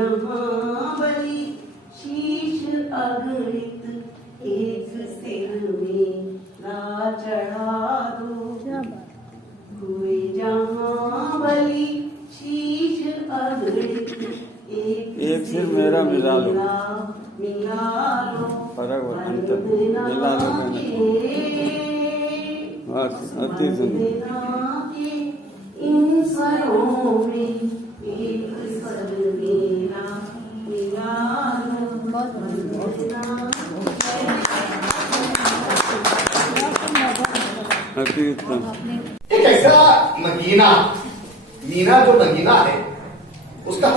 जहाँ बलि शीश अगणित एक सिर में ला चढ़ा दो। हुए जहाँ बलि शीश अगणित एक सिर मेरा मिला लो, फर्क अंतर मिला लो। अति सुंदर इन सरों में एक सर मेरा मिला लो। अति उत्तम। एक ऐसा नगीना, मीना जो नगीना है उसका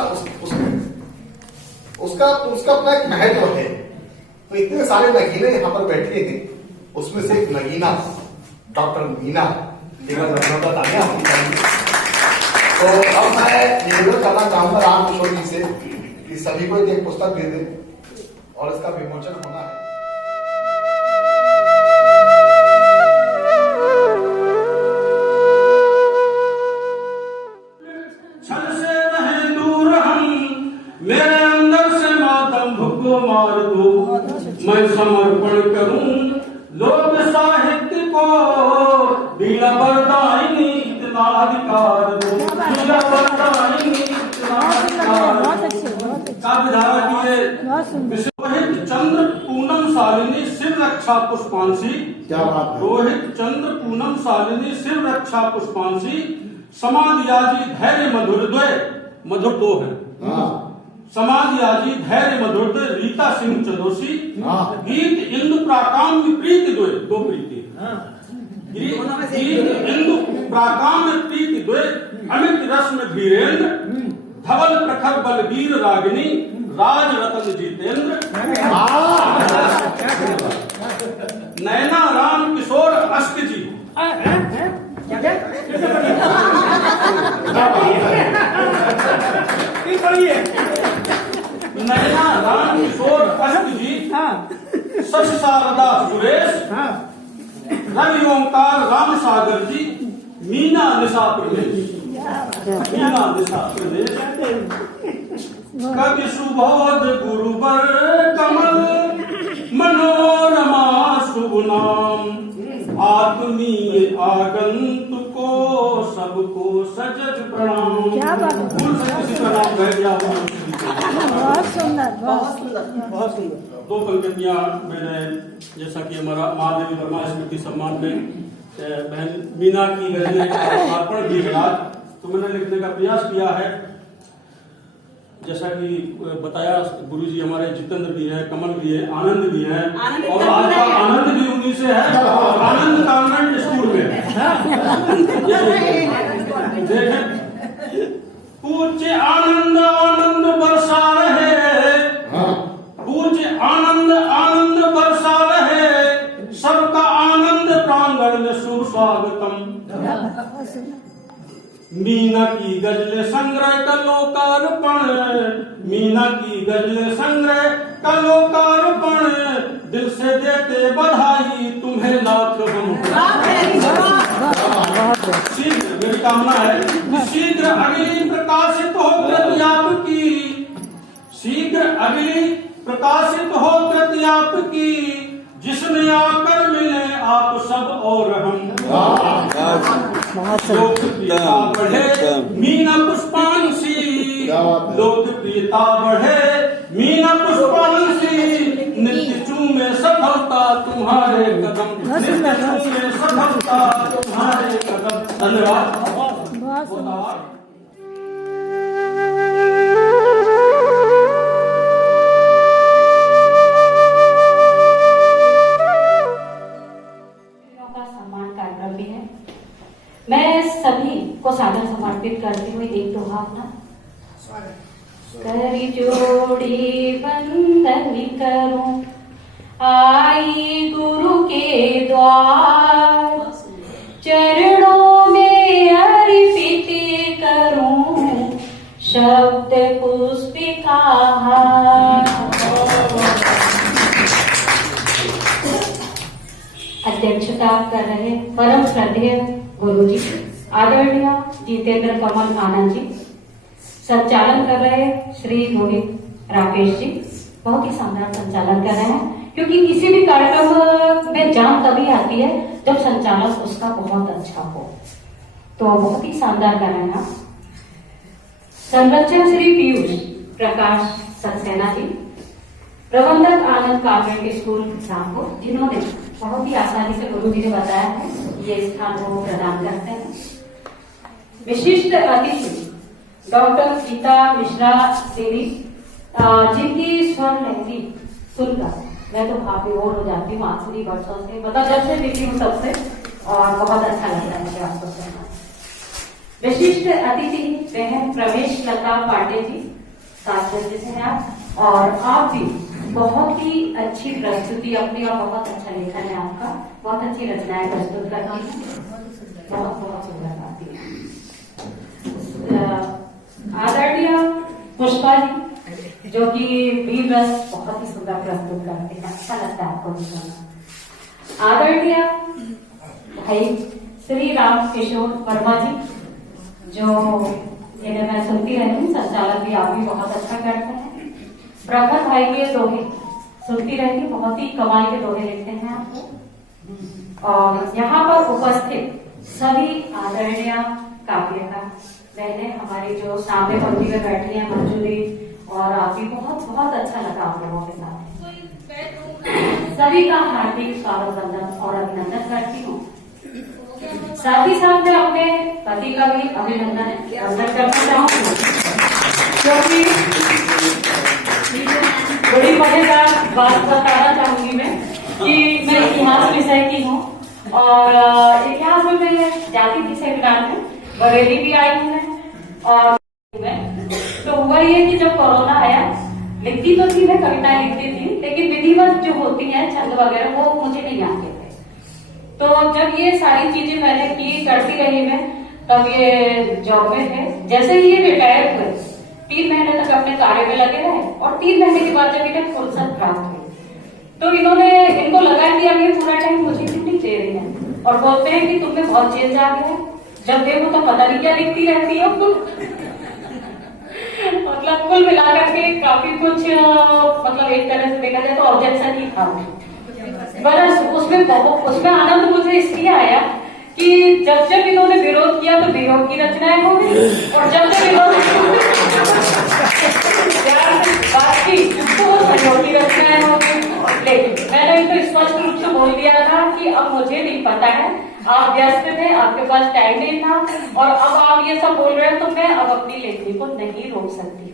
अपना एक महत्व है। तो इतने सारे नगीने यहाँ पर बैठे हैं, उसमें से एक नगीना डॉक्टर मीना बताया। तो अब मैं निवेदन करना चाहूंगा राम किशोर जी से कि सभी को एक पुस्तक दे दें और इसका विमोचन होना है। मेरे अंदर से मातम को मार दो, मैं समर्पण करूं लोक साहित्य को। बीड़ा बरदायिनी इतना अधिकार दो, बीड़ा बरदायिनी इतना अधिकार दो। काव्यधारा की रोहित चंद्र पूनम शालिनी शिव रक्षा पुष्पांशी। क्या बात है। रोहित चंद्र पूनम शालिनी शिव रक्षा पुष्पांशी। समाधियाजी धैर्य मधुर द्वय, मधुर दो है। समाधियाजी धैर्य मधुर द्वय रीता सिंह चदोशी। गीत इंदु प्राकाम्य प्रीति द्वय, दो प्रीति। गीत इंदु प्राकाम्य प्रीति द्वय अमित रश्मि धीरेन्द्र। धवल प्रखर बलवीर रागिनी राज रतन जितेंद्र। नैना राम किशोर अष्ट जी। नैना राम किशोर अष्ट जी। शशि शारदा सुरेश। रवि ओंकार राम सागर जी। मीना निशा प्रदेश। मीना निशा प्रदेश। कवि सुबोध गुरुवर कमल मनोरमा शुभ नाम। आत्मीय आगंतुको सबको सजग प्रणाम। किसी का नाम कह दिया। बहुत सुंदर, बहुत सुंदर, बहुत सुंदर। दो पंक्तियां मैंने, जैसा कि हमारा महादेवी वर्मा स्मृति सम्मान में बहन मीना की गजलें अर्पण की है आज, तो मैंने लिखने का प्रयास किया है। जैसा कि बताया गुरुजी हमारे जितेंद्र भी है, कमल भी है, आनंद भी है, और आज का आनंद भी उन्हीं से है। आनंद कॉन्वेंट स्कूल में देखें, पूज्य आनंद आनंद बरसा रहे, पूज्य आनंद आनंद बरसा रहे, सबका आनंद प्रांगण में शुभ स्वागतम। मीना की गजल संग्रह का लोकार्पण। मीना की गजल संग्रह का लोकार्पण। दिल से देते बधाई तुम्हें लाख हम। शीघ्र, मेरी कामना है कि शीघ्र अगली प्रकाशित हो कृति आपकी। शीघ्र अगली प्रकाशित हो कृति आपकी, जिसमें आकर मिले आप सब और हम। लोकप्रियता बढ़े मीना पुष्पांशी। लोकप्रियता बढ़े मीना पुष्पांशी। नित्य चूमे सफलता तुम्हारे कदम। नित्य चूमे सफलता तुम्हारे कदम। धन्यवाद। मैं सभी को सादर समर्पित करती हुई एक दोहा अपना। कर जोड़ी बंदन करूं आई गुरु के द्वार, चरणों में अर्पित करूं शब्द पुष्पिका हार। अध्यक्षता कर रहे परम श्रद्धेय गुरु जी आदरणीय जितेंद्र कमल आनंद जी, संचालन कर रहे श्री रोहित राकेश जी बहुत ही शानदार संचालन कर रहे हैं, क्योंकि किसी भी कार्यक्रम में जान तभी आती है जब संचालन उसका बहुत अच्छा हो। तो बहुत ही शानदार कर रहे हैं। संरक्षक श्री पीयूष प्रकाश सक्सेना जी, प्रबंधक आनंद कॉन्वेंट स्कूल रामपुर, जिन्होंने बहुत ही आसानी से गुरु जी ने बताया है ये स्थान वो प्रदान करते हैं। विशिष्ट अतिथि डॉक्टर गीता मिश्रा देवी, जिनकी स्वर लहरी सुनकर मैं तो भावविभोर हो जाती हूँ आखिरी वर्षों से, मतलब जब से देखी हूँ तब से, और बहुत अच्छा लगता है मुझे आपको सुनना। विशिष्ट अतिथि बहन प्रवेश लता पांडे जी, 7 बजे से हैं आप, और आप भी बहुत ही अच्छी प्रस्तुति अपनी और बहुत अच्छा लेखन है आपका, बहुत अच्छी रचनाएं प्रस्तुत करती हैं, बहुत बहुत सुंदर गाती है। आदरणीय पुष्पा जी, जो कि वीर रस बहुत ही सुंदर प्रस्तुत करते हैं, अच्छा लगता है आपको भी सुनना। आदरणीय भाई श्री राम किशोर वर्मा जी, जो जिन्हें मैं सुनती रहती हूँ, संचालन भी आप भी बहुत अच्छा करते हैं। प्रखर भाई के दोहे सुनती रहती हूँ, बहुत ही कमाल के दोहे लिखते हैं आपको। और यहाँ पर उपस्थित सभी आदरणीय काव्यकार बहने, हमारी जो सामने पंक्ति में बैठी है मंजू दी, और आप भी बहुत बहुत अच्छा लगा आप लोगों के साथ। सभी का हार्दिक स्वागत वंदन और अभिनंदन करती हूँ। साथ ही साथ मैं अपने पति का भी अभिनंदन करना चाहूंगी, क्योंकि बड़ी मजेदार बात बताना चाहूंगी मैं कि मैं इतिहास विषय की हूँ, और इतिहास में मैं जाती थी सेमिनार में, बरेली भी आई हूँ मैं, और तो हुआ ये कि जब कोरोना आया, लिखती तो थी मैं, कविताएं लिखती थी, लेकिन विधिवत जो होती है छंद वगैरह वो मुझे नहीं आते थे। तो जब ये सारी चीजें मैंने की, करती रही मैं, तब ये जॉब में थे। जैसे ही ये रिटायर हुए, 3 महीने तक अपने कार्य में लगे रहे, और 3 महीने के बाद जब इन्हें फुर्सत प्राप्त हुई तो इनको लगा कि अब ये पूरा टाइम मुझे क्यों नहीं दे रही है, और बोलते हैं कि तुमने बहुत चेंज आ गया है, जब देखो तो पता नहीं क्या लिखती रहती है। मतलब कुल मिलाकर के काफी कुछ, मतलब एक तरह से देखा जाए तो ऑब्जेक्शन ही था। बस उसमें आनंद मुझे इसलिए आया कि जब जब इन्होंने विरोध किया तो विरोध की रचनाएं हो गई, और जब जब इन्होंने बात की तो वो सहयोग की रचनाएं हो गई। लेकिन मैंने इनको स्पष्ट रूप से बोल दिया था कि अब मुझे नहीं पता है, आप व्यस्त थे, आपके पास टाइम नहीं था, और अब आप ये सब बोल रहे हैं तो मैं अब अपनी लेखनी को नहीं रोक सकती।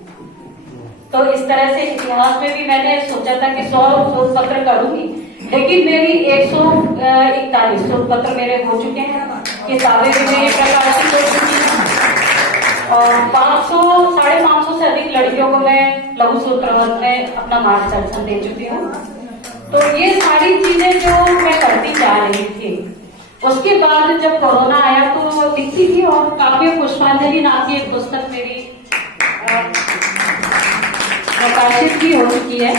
तो इस तरह से इतिहास में भी मैंने सोचा था कि 100 शोध पत्र करूंगी, लेकिन मेरी 141 शोध पत्र मेरे हो चुके हैं, किताबें भी मेरी प्रकाशित हो चुकी हैं, और 500-550 से अधिक लड़कियों को मैं लघु सूत्रवत में अपना मार्गदर्शन दे चुकी हूँ। तो ये सारी चीजें जो मैं करती जा रही थी, उसके बाद जब कोरोना आया तो लिखती थी, और काव्य पुष्पांजलि नाम की एक पुस्तक मेरी प्रकाशित भी हो चुकी है,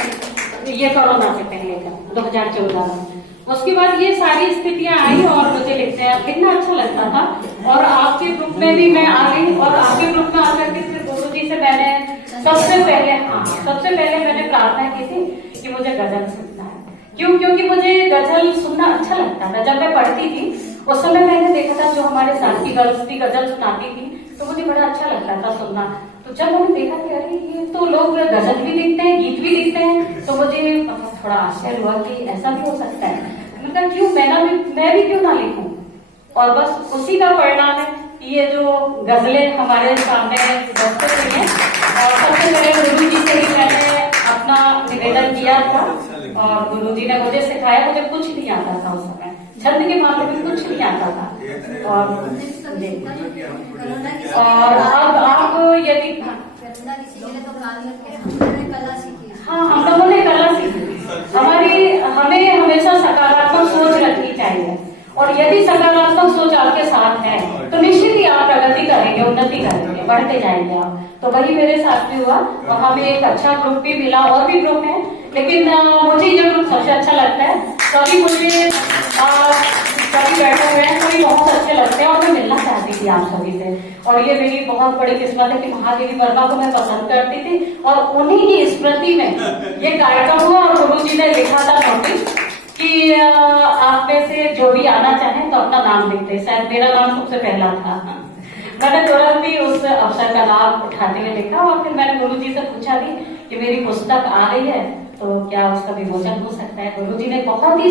ये कोरोना से पहले का 2014 में। उसके बाद ये सारी स्थितियां आई और मुझे लिखना अच्छा लगता था, और आपके ग्रुप में भी मैं आ गई, और आपके ग्रुप में आकर के फिर गुरु जी से मैंने सबसे पहले मैंने प्रार्थना की थी कि मुझे गजल सुनना है। क्यों? क्योंकि मुझे गजल सुनना अच्छा लगता था। जब मैं पढ़ती थी उस समय मैंने देखा था जो हमारे साथ की गर्ल्स भी गजल सुनाती थी, तो मुझे बड़ा अच्छा लगता था सुनना। तो जब मैंने देखा कि अरे ये तो लोग गजल भी लिखते हैं, गीत भी लिखते हैं, तो मुझे थोड़ा आश्चर्य हुआ कि ऐसा भी हो सकता है। मैंने कहा क्यों मैं भी क्यों ना लिखूं। और बस उसी का परिणाम है कि ये जो गजलें हमारे सामने प्रस्तुत हुई हैं, और सबसे पहले गुरु जी से ही मैंने अपना निवेदन किया था, और गुरु जी ने मुझे सिखाया। मुझे कुछ नहीं आता था उस समय, छंद के मामले में कुछ नहीं आता था। और अब आप यदि हाँ, हम लोगों ने कला सीखी। हमें हमेशा सकारात्मक सोच रखनी चाहिए, और यदि सकारात्मक सोच आपके साथ है तो निश्चित ही आप प्रगति करेंगे, उन्नति करेंगे, बढ़ते जाएंगे आप। तो वही मेरे साथ भी हुआ, और हमें एक अच्छा ग्रुप भी मिला, और भी ग्रुप है, लेकिन मुझे ये ग्रुप सबसे अच्छा लगता है। कभी मुझे सभी बैठे हुए हैं, सभी बहुत अच्छे लगते हैं और मैं मिलना चाहती थी आप सभी से। और ये मेरी बहुत बड़ी किस्मत है कि महादेवी वर्मा को मैं पसंद करती थी और उन्हीं की स्मृति में ये कार्यक्रम हुआ और गुरु जी ने लिखा था नोटिस कि आप में से जो भी आना चाहें तो अपना नाम लिखते। शायद मेरा नाम सबसे पहला था। मैंने तुरंत ही उस अवसर का लाभ उठाते हुए लिखा और फिर मैंने गुरु जी से पूछा भी कि मेरी पुस्तक आ रही है तो क्या उसका विमोचन हो सकता है। गुरु जी ने बहुत ही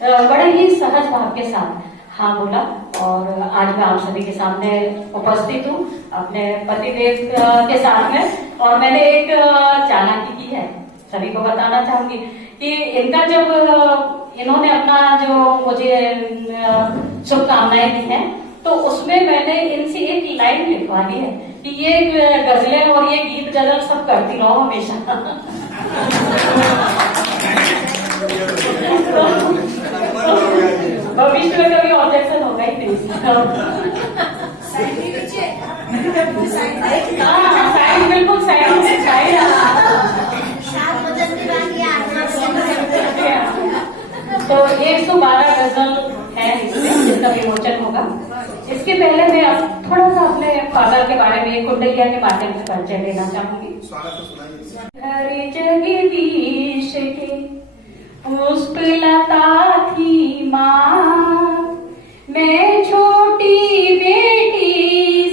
बड़े ही सहज भाव के साथ हाँ बोला और आज मैं आप सभी के सामने उपस्थित हूँ अपने पतिदेव के साथ में। और मैंने एक चालाकी की है, सभी को बताना चाहूंगी कि इनका जब इन्होंने अपना जो मुझे शुभकामनाएं दी हैं तो उसमें मैंने इनसे एक लाइन लिखवा दी है कि ये गजलें और ये गीत गजल सब करती रहो हमेशा। भविष्य में कभी ऑब्जेक्शन होगा ही नहीं। साइड बिल्कुल साइड। तो 112 गजल है इसमें जिसका विमोचन होगा। इसके पहले मैं अब थोड़ा सा अपने फादर के बारे में कुंडलिया के माध्यम से परिचय देना चाहूंगी। हर जगदीश के पुष्पलता थी माँ, मैं छोटी बेटी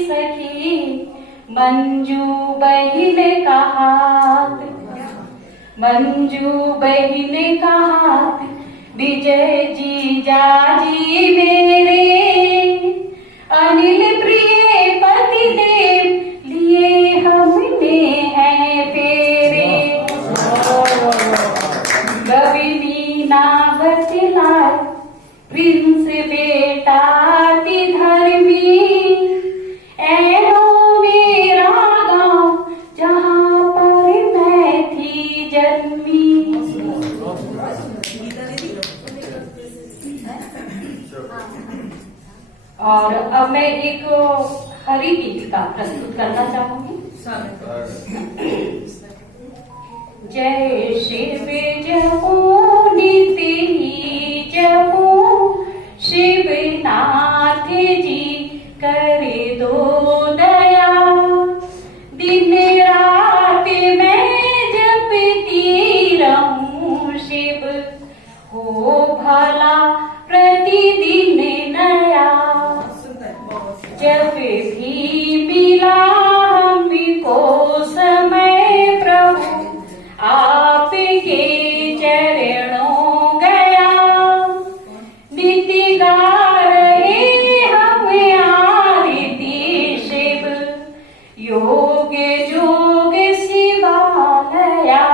सखी मंजू बहन का हाथ, मंजू बहन का हाथ विजय जी जाजी मेरे अनिल प्रिय पति देव लिए हमने हैं फेरे। गविनीना बतलाए प्रिंस बेटा ती धर्मी, ऐनो मेरा गांव जहाँ पर मैं थी जन्मी। और अब मैं एक हरि गीतिका प्रस्तुत करना चाहूंगी। जय शिव जपो नित्य ही जपो, शिवनाथ जी कर दो दया, दिन रात मैं जपती रहूं शिव, हो भला प्रतिदिन नया। जब भी मिला हमको समय प्रभु आपके चरणों गया, नित्य गा रहे हम आरती शिव, योग जोग शिवालया।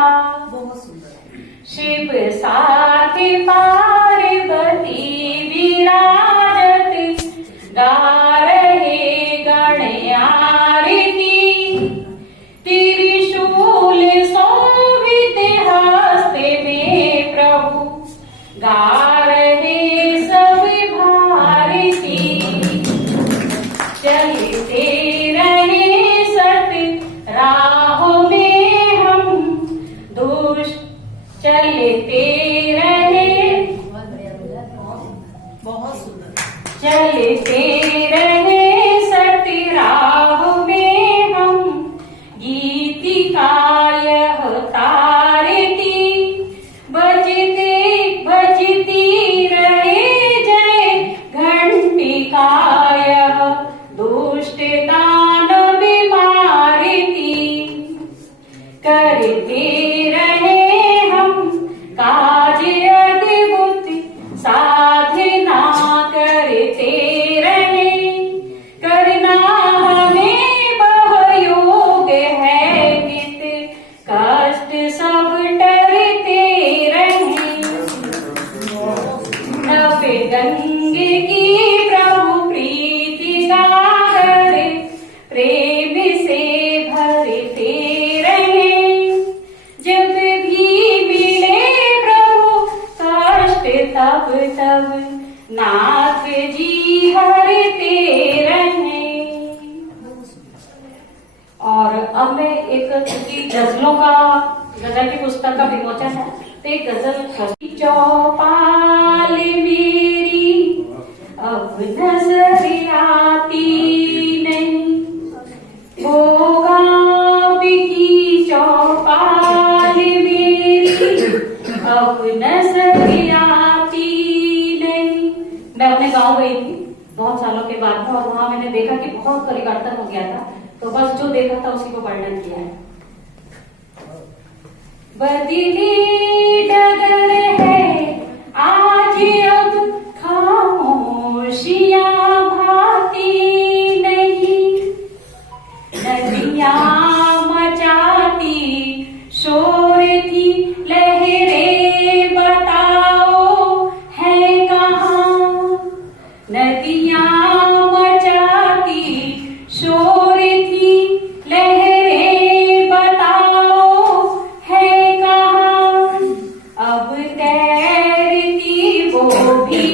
शिव साथ पार्वती विराजत, गा रहे गण आरती, त्रिशूल शोभित हस्त में प्रभु, गा रहे सब भारती। चलते रहे सत राहों में हम दुष्ट, चलते रहे चलते रहे सत राह में हम, गीतिका यह तारती, बजते बजती रहे जय घंटिका यह दुष्ट दानव मारती। करते रहे हम काज अद्भुत, साधना करते रहे, करना हमें वह योग है नित, कष्ट सब टरते रहे। नव गंगे की प्रभु प्रीति गागर, प्रेम से भरते रहे, जब भी मिले प्रभु कष्ट तब तब नाथ जी हरते रहे। और अब मैं एक चूंकि गजलों का गजल की पुस्तक का विमोचन है तो एक गजल। चौपाल मेरी अब नजर आती नहीं, होगा बिकी चौपाल मेरी, अब नजर आती नहीं। मैं अपने गांव गई थी बहुत सालों के बाद में, और वहां मैंने देखा कि बहुत परिवर्तन हो गया था, तो बस जो देखा था उसी को वर्णन किया है। बदली डगर है आज अब खामोशियां भाती नहीं, नदियां मचाती शोर थी लहरें बताओ है कहाँ, नदियां मचाती शोर थी लहरें बताओ है कहाँ, अब तैरती वो भी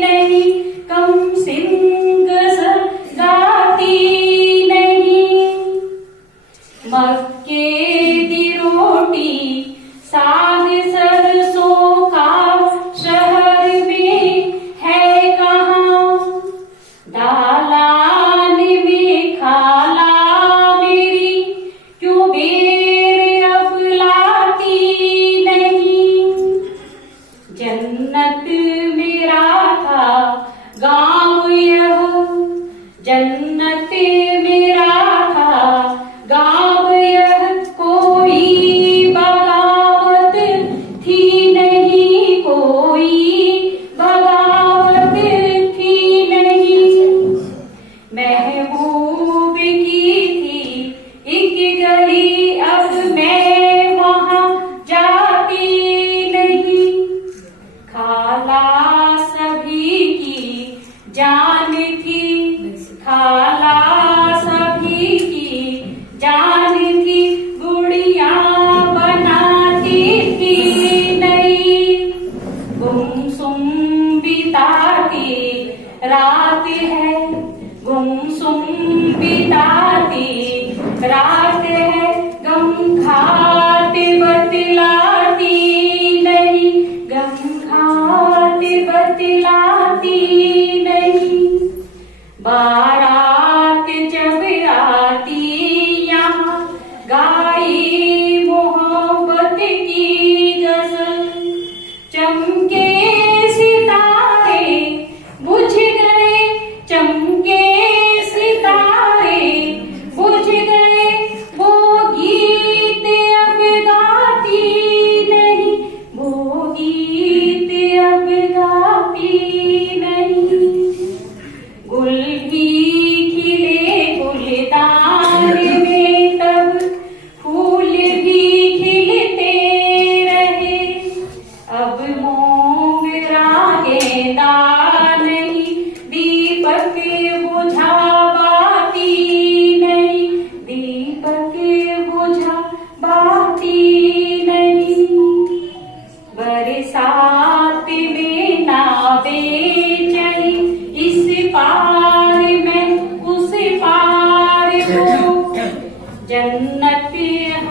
नहीं, कम सिंग गाती नहीं, मक्के दी रोटी साग सरसों का शहर में है कहाँ, दालान में खाला मेरी क्यों बेर अब लाती नहीं, जन्नत मेरा था गाँव यह, जन्नत मेरा था गाँव यह, कोई बगावत थी नहीं, कोई बगावत थी नहीं, महबूब की थी एक गली, अब मैं वहां जाती नहीं, खाला सभी की जान थी, खाला सभी की जान थी, गुड़िया बनाती थी नहीं, गुमसुम बिताती रात है, गुमसुम बिताती रात है, गम खात बतलाती नहीं, गम खात बतलाती नहीं, बारात जब आती यहाँ गाई मोहब्बत की गजल, चमके सितारे बुझ गए, चमके सितारे बुझ गए, वो गीत अब गाती नहीं, वो गीत अब गाती नहीं, गुल भी खिले गुलदान में तब, फूल भी खिलते रहे, अब मोगरा गेंदा नहीं, दीपक बुझा बाती नहीं, दीपक बुझा बाती नहीं, बरसात में नावे चली, इस पार में उस पार वो, जन्नत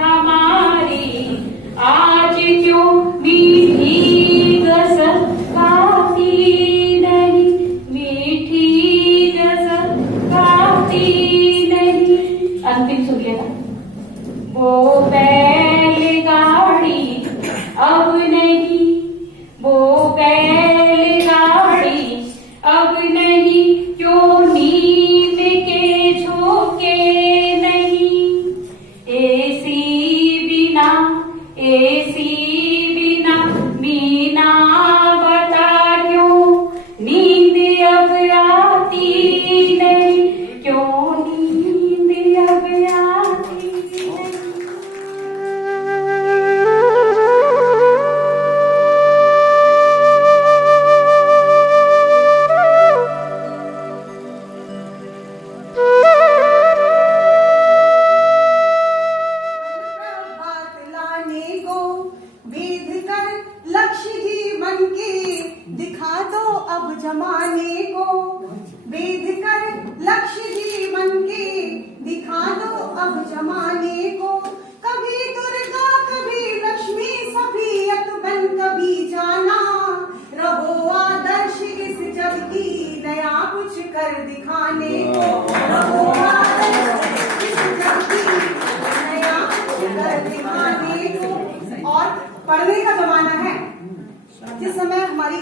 हमारी आज क्यों मीठी गजल गाती नहीं, मीठी गजल गाती नहीं। अंतिम सुनिएगा। वो बैलगाड़ी अब नहीं, वो बैलगाड़ी अब नहीं, क्यों नींद के झोंके नहीं, एसी बिना, एसी बिना मीना बता क्यों नींद अब आती नहीं, क्यों नींद अब आती नहीं। प्रभात लाने को वेद कर लक्ष्य जीवन के दिखा दो अब जमाने को, वेद कर लक्ष्य जीवन के दिखा दो अब जमाने को, कभी दुर्गा कभी लक्ष्मी सभी अतुबन कभी जाना, रहो आदर्श इस जग की कर दिखाने को। और पढ़ने का जमाना है। जिस समय हमारी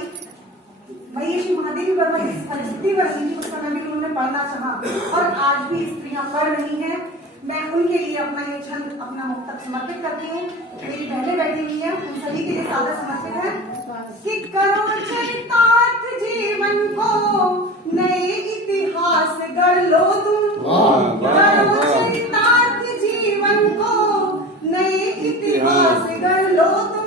महिषी महादेवी वर्मा की परिस्थिति बन रही थी, उस समय भी उन्होंने पढ़ना चाहा और आज भी स्त्रियां पढ़ रही हैं। मैं उनके लिए अपना ये छंद, अपना मुक्तक समर्पित करती हूँ। मेरी बहनें बैठी हुई हैं, उन सभी के लिए सादर समर्पित है कि करो चरितार्थ जीवन को, नए इतिहास गढ़ लो तुम। करो चरितार्थ जीवन को, नए इतिहास गढ़ लो तुम।